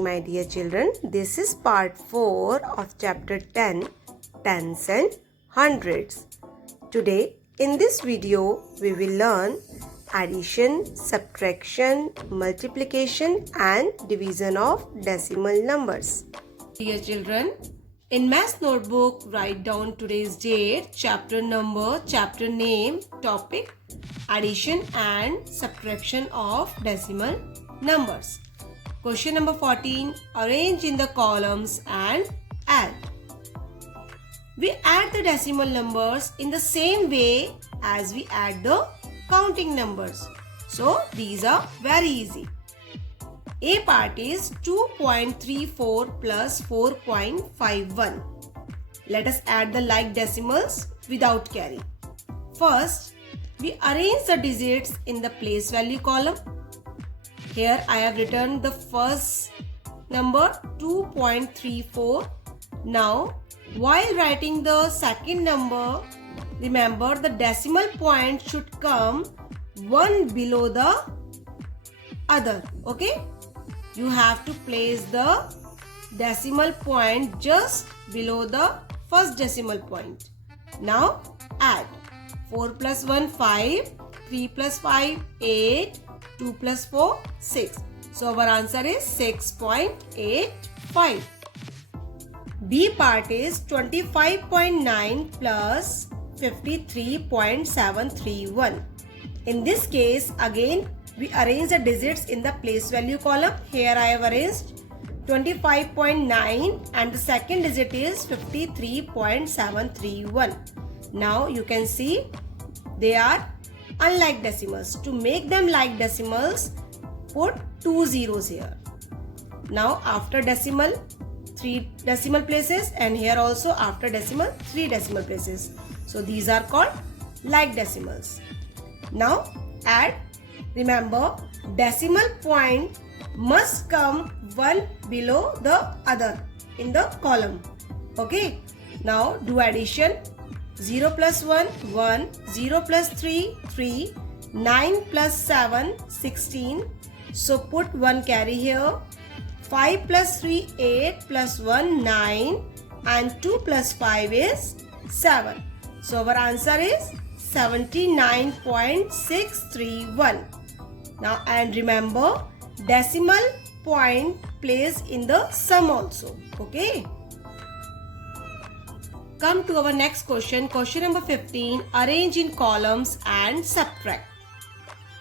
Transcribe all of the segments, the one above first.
My dear children, this is part 4 of chapter 10, tens and hundreds. Today, in this video, we will learn addition, subtraction, multiplication and division of decimal numbers. Dear children, in math notebook, write down today's date, chapter number, chapter name, topic, addition and subtraction of decimal numbers. Question number 14. Arrange in the columns and add. We add the decimal numbers in the same way as we add the counting numbers. So these are very easy. A part is 2.34 plus 4.51. Let us add the like decimals without carry. First, we arrange the digits in the place value column. Here I have written the first number 2.34. Now, while writing the second number, remember the decimal point should come one below the other. Okay? You have to place the decimal point just below the first decimal point. Now, add 4 plus 1, 5, 3 plus 5, 8, 2 plus 4, 6. So our answer is 6.85. B part is 25.9 plus 53.731. In this case, again, we arrange the digits in the place value column. Here I have arranged 25.9 and the second digit is 53.731. Now you can see they are unlike decimals. To make them like decimals, put 2 zeros here. Now after decimal, 3 decimal places, and here also after decimal, 3 decimal places. So these are called like decimals. Now add. Remember, decimal point must come one below the other in the column. Okay. Now do addition. 0 plus 1, 1, 0 plus 3, 3, 9 plus 7, 16. So put 1 carry here. 5 plus 3, 8 plus 1, 9 and 2 plus 5 is 7. So our answer is 79.631. Now and remember, decimal point plays in the sum also. Okay. Come to our next question. Question number 15. Arrange in columns and subtract.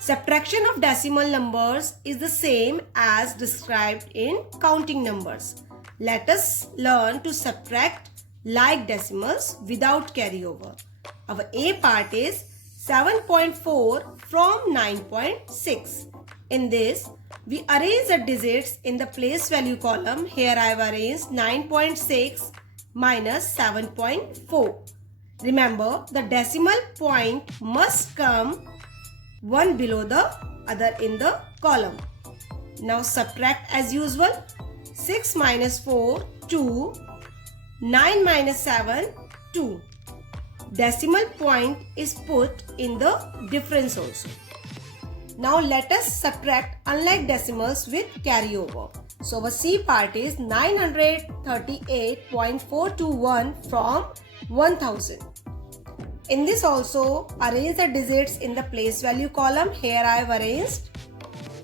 Subtraction of decimal numbers is the same as described in counting numbers. Let us learn to subtract like decimals without carryover. Our A part is 7.4 from 9.6. In this, we arrange the digits in the place value column. Here I have arranged 9.6 minus 7.4. Remember, the decimal point must come one below the other in the column. Now subtract as usual. 6 minus 4, 2. 9 minus 7, 2. Decimal point is put in the difference also. Now let us subtract unlike decimals with carryover. So our C part is 938.421 from 1000. In this also, arrange the digits in the place value column. Here I have arranged.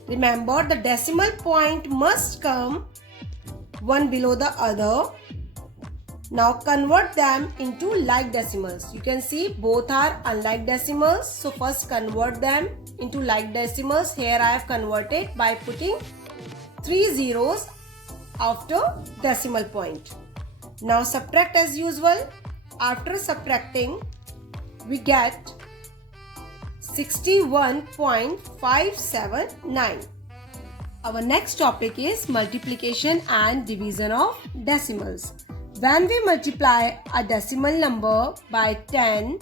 Remember, the decimal point must come one below the other. Now convert them into like decimals. You can see both are unlike decimals. So first convert them into like decimals. Here I have converted by putting 3 zeros after decimal point. Now subtract as usual. After subtracting, we get 61.579. Our next topic is multiplication and division of decimals. When we multiply a decimal number by 10,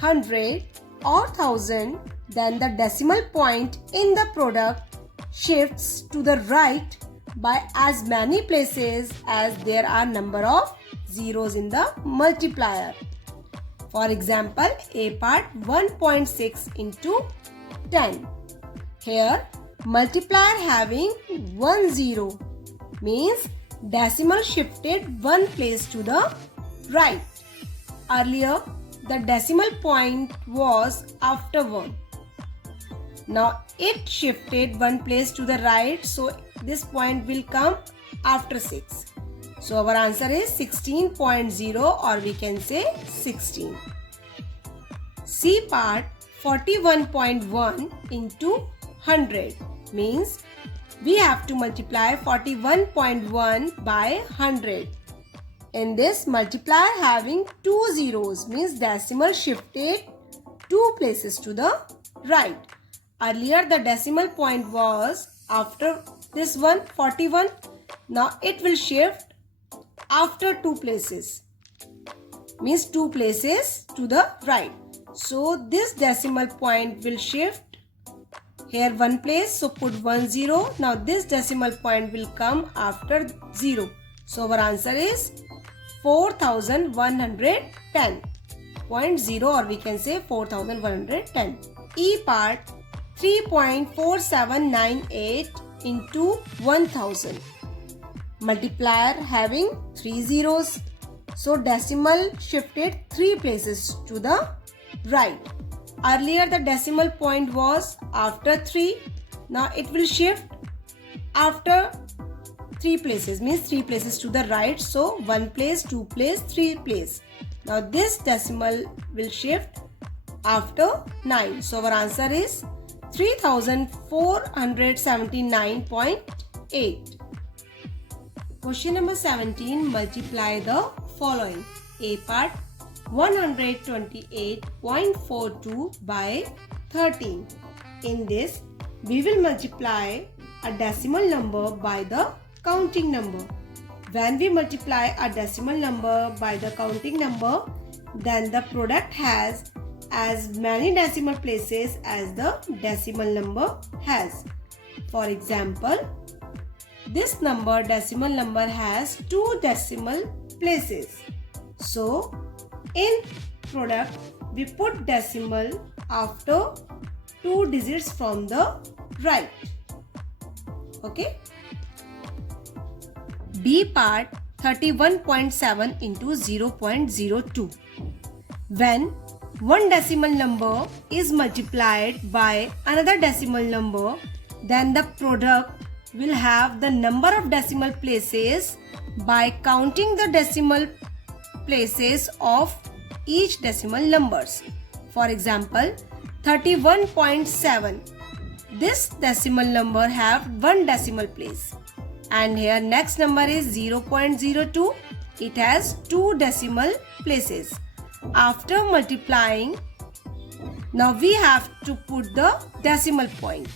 100 or 1000, then the decimal point in the product shifts to the right by as many places as there are number of zeros in the multiplier. For example, A part 1.6 into 10. Here multiplier having 1 0 means decimal shifted one place to the right. Earlier, the decimal point was after 1. Now it shifted one place to the right, so this point will come after 6. So our answer is 16.0, or we can say 16. C part, 41.1 into 100 means we have to multiply 41.1 by 100. In this, multiplier having 2 zeros means decimal shifted 2 places to the right. Earlier the decimal point was after this one, 41. Now it will shift after 2 places, means 2 places to the right. So this decimal point will shift here 1 place, so put 1 0. Now this decimal point will come after 0. So our answer is 4110.0, or we can say 4110. E part, 3.4798 into 1000. Multiplier having 3 zeros. So decimal shifted 3 places to the right. Earlier the decimal point was after 3. Now it will shift after 3 places, means 3 places to the right. So 1 place, 2 place, 3 place. Now this decimal will shift after 9. So our answer is 3479.8. Question number 17. Multiply the following. A part, 128.42 by 13. In this, we will multiply a decimal number by the counting number. When we multiply a decimal number by the counting number, then the product has as many decimal places as the decimal number has. For example, this decimal number has 2 decimal places. So, in product, we put decimal after 2 digits from the right. Okay. B part, 31.7 into 0.02. When one decimal number is multiplied by another decimal number, then the product will have the number of decimal places by counting the decimal places of each decimal numbers. For example, 31.7. This decimal number have 1 decimal place. And here next number is 0.02. It has 2 decimal places. After multiplying, now we have to put the decimal point.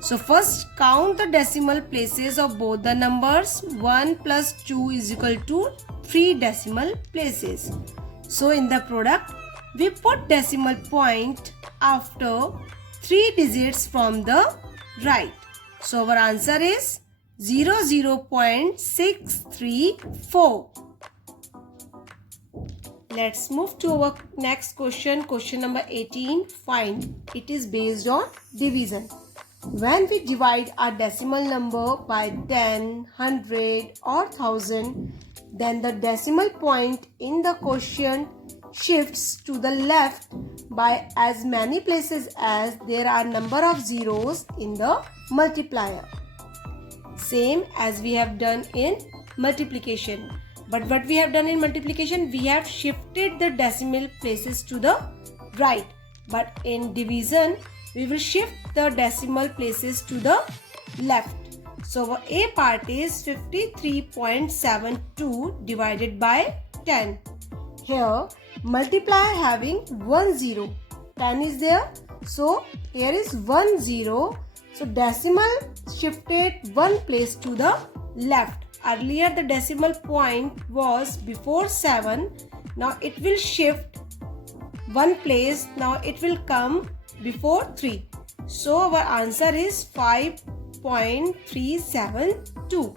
So first count the decimal places of both the numbers. 1 plus 2 is equal to 3 decimal places. So in the product, we put decimal point after 3 digits from the right. So our answer is 0.634. Let's move to our next question. Question number 18. Find. It is based on division. When we divide a decimal number by 10, 100 or 1000, then the decimal point in the question shifts to the left by as many places as there are number of zeros in the multiplier. Same as we have done in multiplication. But what we have done in multiplication, we have shifted the decimal places to the right. But in division, we will shift the decimal places to the left. So our A part is 53.72 divided by 10. Here, multiplier having 1 0. 10 is there. So here is 1 0. So decimal shifted 1 place to the left. Earlier the decimal point was before 7. Now it will shift 1 place. Now it will come before 3. So our answer is 5.372.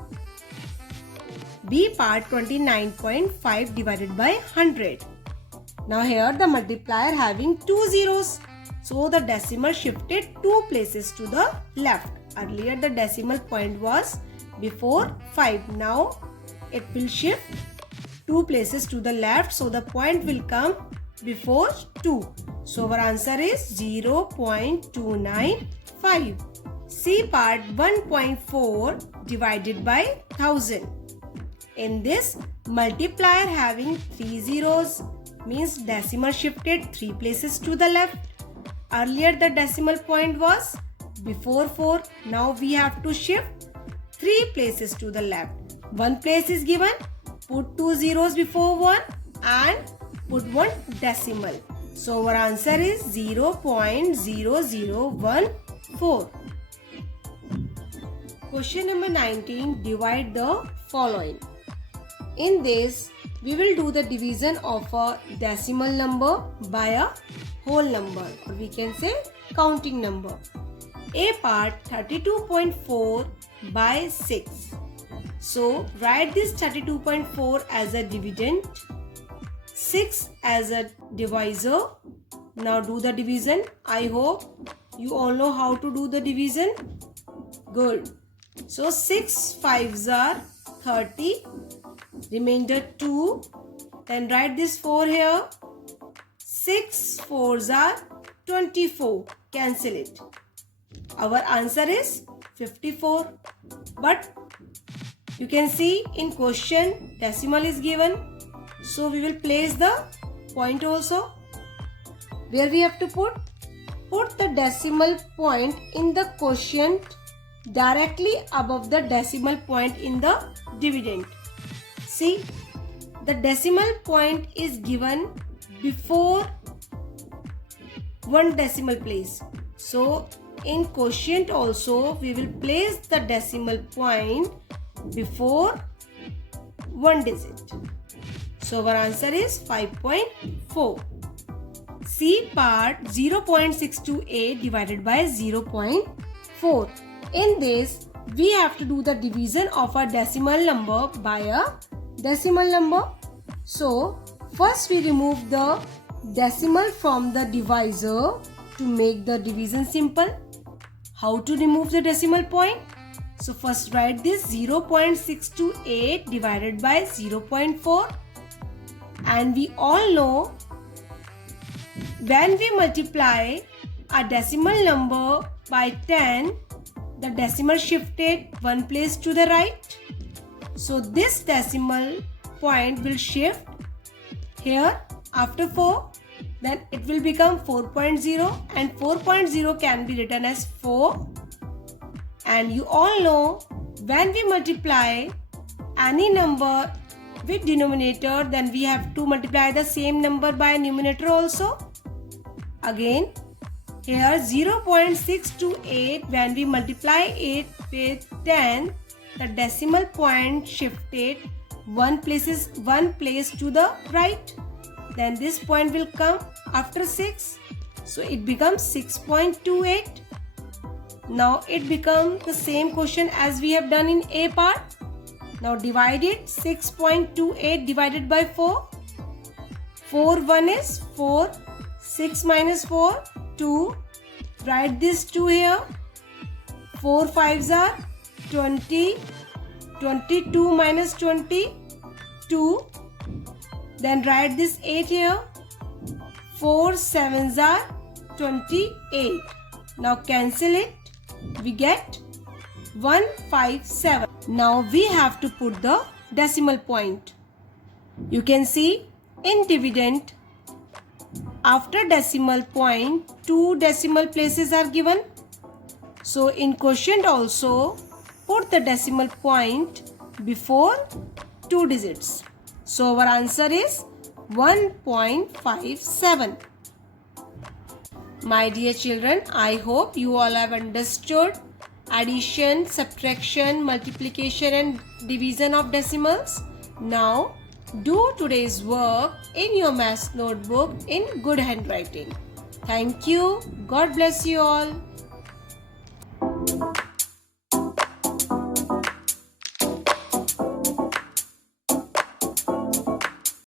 B part, 29.5 divided by 100. Now here the multiplier having 2 zeros. So the decimal shifted 2 places to the left. Earlier the decimal point was before 5. Now it will shift 2 places to the left, so the point will come before 2. So our answer is 0.295. C part 1.4 divided by 1000. In this, multiplier having 3 zeros means decimal shifted 3 places to the left. Earlier the decimal point was before 4. Now we have to shift 3 places to the left. 1 place is given. Put 2 zeros before 1 and put 1 decimal. So our answer is 0.0014. Question number 19. Divide the following. In this, we will do the division of a decimal number by a whole number, or we can say counting number. A part 32.4 by 6. So write this 32.4 as a dividend, 6 as a divisor. Now do the division. I hope you all know how to do the division. Good. So 6 5s are 30. Remainder 2. Then write this 4 here. 6 4s are 24. Cancel it. Our answer is 54. But you can see in question decimal is given. So we will place the point also. Where we have to put? Put the decimal point in the quotient directly above the decimal point in the dividend. See, the decimal point is given before 1 decimal place. So in quotient also we will place the decimal point before 1 digit. So our answer is 5.4. C part 0.628 divided by 0.4. In this, we have to do the division of a decimal number by a decimal number. So first we remove the decimal from the divisor to make the division simple. How to remove the decimal point? So first write this 0.628 divided by 0.4. And we all know when we multiply a decimal number by 10, the decimal shifted 1 place to the right. So this decimal point will shift here after 4. Then it will become 4.0, and 4.0 can be written as 4. And you all know when we multiply any number with denominator, then we have to multiply the same number by numerator also. Again, here 0.628, when we multiply it with 10, the decimal point shifted 1 place to the right. Then this point will come after 6. So it becomes 6.28. Now it becomes the same question as we have done in A part. Now divide it. 6.28 divided by 4. 4 1 is 4. 6 minus 4, 2. Write this 2 here. 4 5s are 20. 22 minus 20, 2. Then write this 8 here. 4 7s are 28. Now cancel it. We get 157. Now we have to put the decimal point. You can see in dividend, after decimal point, 2 decimal places are given. So in quotient also, put the decimal point before 2 digits. So our answer is 1.57. My dear children, I hope you all have understood addition, subtraction, multiplication and division of decimals. Now do today's work in your maths notebook in good handwriting. Thank you. God bless you all.